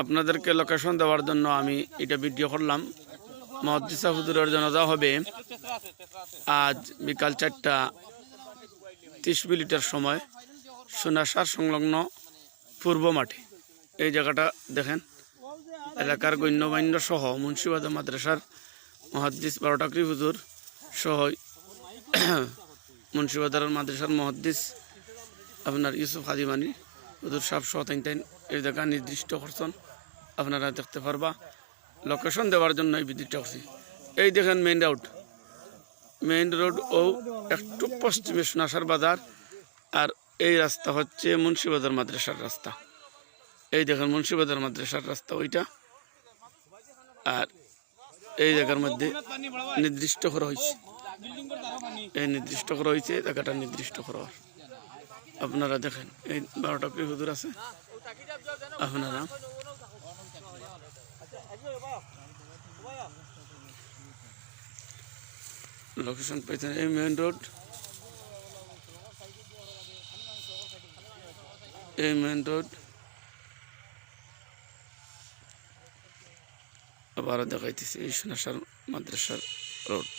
আপনাদেরকে লোকেশন দেওয়ার জন্য আমি এটা ভিডিও করলাম। মুহাদ্দিসা হুজুরের জানাজা হবে আজ বিকাল 4:30 সময় সোনাসার সংলগ্ন পূর্ব মাঠে। এই জায়গাটা দেখেন, এলাকার গণ্যমান্য সহ মুন্সিবাজার মাদ্রাসার মুহাদ্দিস বারোটাকরি হুজুর সহ মুন্সিবাজার মাদ্রাসার মুহাদ্দিস আপনার ইউসুফ হাজিমানি হুজুর সাহেব সহ তাই এই জায়গা নির্দিষ্ট করছেন। আপনারা দেখতে পারবা, লোকেশন দেওয়ার জন্য এই ভিডিওটা করছি। এই দেখেন মেইন রোড ও একটু পশ্চিমে সোনাসার বাজার, আর এই রাস্তা হচ্ছে মুন্সিবাজার মাদ্রাসার রাস্তা। এই দেখেন মুন্সিবাজার মাদ্রাসার রাস্তা ওইটা, আর এই জায়গার মধ্যে নির্দিষ্ট করা হয়েছে, এই নির্দিষ্ট করা হয়েছে জায়গাটা নির্দিষ্ট করা। আপনারা দেখেন এই 12টা হুজুর আছে, আপনারা লোকেশন পাইছেন। এই মেইন রোড, এই মেইন রোড আবার দেখাইতেছি এই সোনাসার মাদ্রাসার রোড।